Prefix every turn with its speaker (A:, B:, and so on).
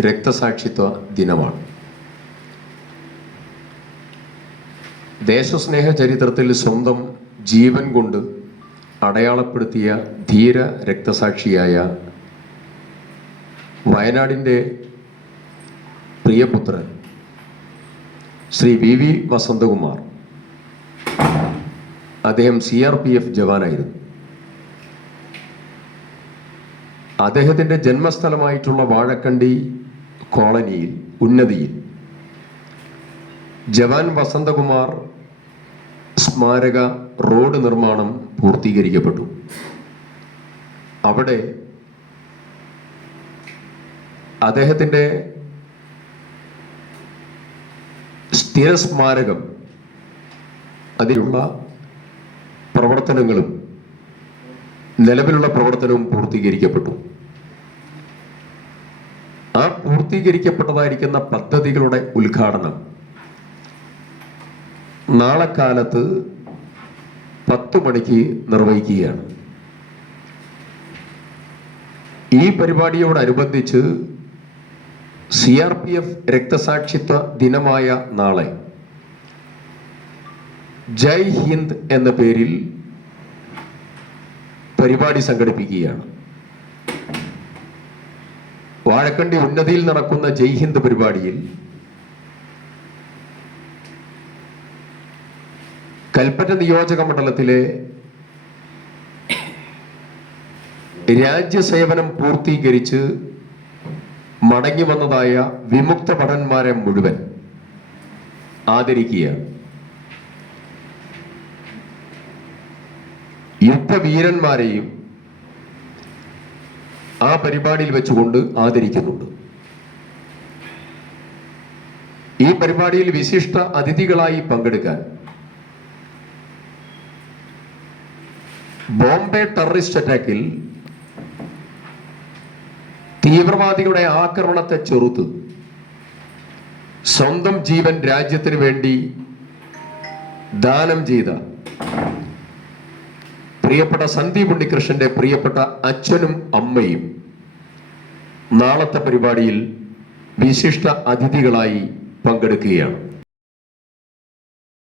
A: രക്തസാക്ഷിത്വ ദിനമാണ്. ദേശസ്നേഹ ചരിത്രത്തിൽ സ്വന്തം ജീവൻ കൊണ്ട് അടയാളപ്പെടുത്തിയ ധീര രക്തസാക്ഷിയായ വയനാടിന്റെ പ്രിയപുത്രൻ ശ്രീ വി വി വസന്തകുമാർ. അദ്ദേഹം സി ആർ പി എഫ് ജവാനായിരുന്നു. അദ്ദേഹത്തിന്റെ ജന്മസ്ഥലമായിട്ടുള്ള വാഴക്കണ്ടി കോളനിയിൽ ഉന്നതിയിൽ. ജവാൻ വസന്തകുമാർ സ്മാരക റോഡ് നിർമ്മാണം പൂർത്തീകരിക്കപ്പെട്ടു. അവിടെ അദ്ദേഹത്തിന്റെ സ്ഥിര സ്മാരകം അതിലുള്ള പ്രവർത്തനങ്ങളും നിലവിലുള്ള പ്രവർത്തനവും പൂർത്തീകരിക്കപ്പെട്ടു. ആ പൂർത്തീകരിക്കപ്പെട്ടതായിരിക്കുന്ന പദ്ധതികളുടെ ഉദ്ഘാടനം. നാളെ കാലത്ത് പത്ത് മണിക്ക് നിർവഹിക്കുകയാണ്. ഈ പരിപാടിയോടനുബന്ധിച്ച് സി ആർ പി എഫ് രക്തസാക്ഷിത്വ ദിനമായ നാളെ ജയ് ഹിന്ദ് എന്ന പേരിൽ പരിപാടി സംഘടിപ്പിക്കുകയാണ്. വാഴക്കണ്ടി ഉന്നതിയിൽ നടക്കുന്ന ജയ് ഹിന്ദ് പരിപാടിയിൽ കൽപ്പറ്റ നിയോജക മണ്ഡലത്തിലെ രാജ്യസേവനം പൂർത്തീകരിച്ച് മടങ്ങി വന്നതായ വിമുക്ത ഭടന്മാരെ മുഴുവൻ ആദരിക്കുകയാണ് യുദ്ധവീരന്മാരെയും ആ പരിപാടിയിൽ വെച്ചുകൊണ്ട് ആദരിക്കുന്നുണ്ട്. ഈ പരിപാടിയിൽ വിശിഷ്ട അതിഥികളായി പങ്കെടുക്കാൻ ബോംബെ ടെററിസ്റ്റ് അറ്റാക്കിൽ തീവ്രവാദികളുടെ ആക്രമണത്തെ ചെറുത്ത് സ്വന്തം ജീവൻ രാജ്യത്തിന് വേണ്ടി ദാനം ചെയ്ത പ്രിയപ്പെട്ട സന്ദീപ് ഉണ്ണികൃഷ്ണന്റെ പ്രിയപ്പെട്ട അച്ഛനും അമ്മയും. നാളത്തെ പരിപാടിയിൽ വിശിഷ്ട അതിഥികളായി പങ്കെടുക്കുകയാണ്.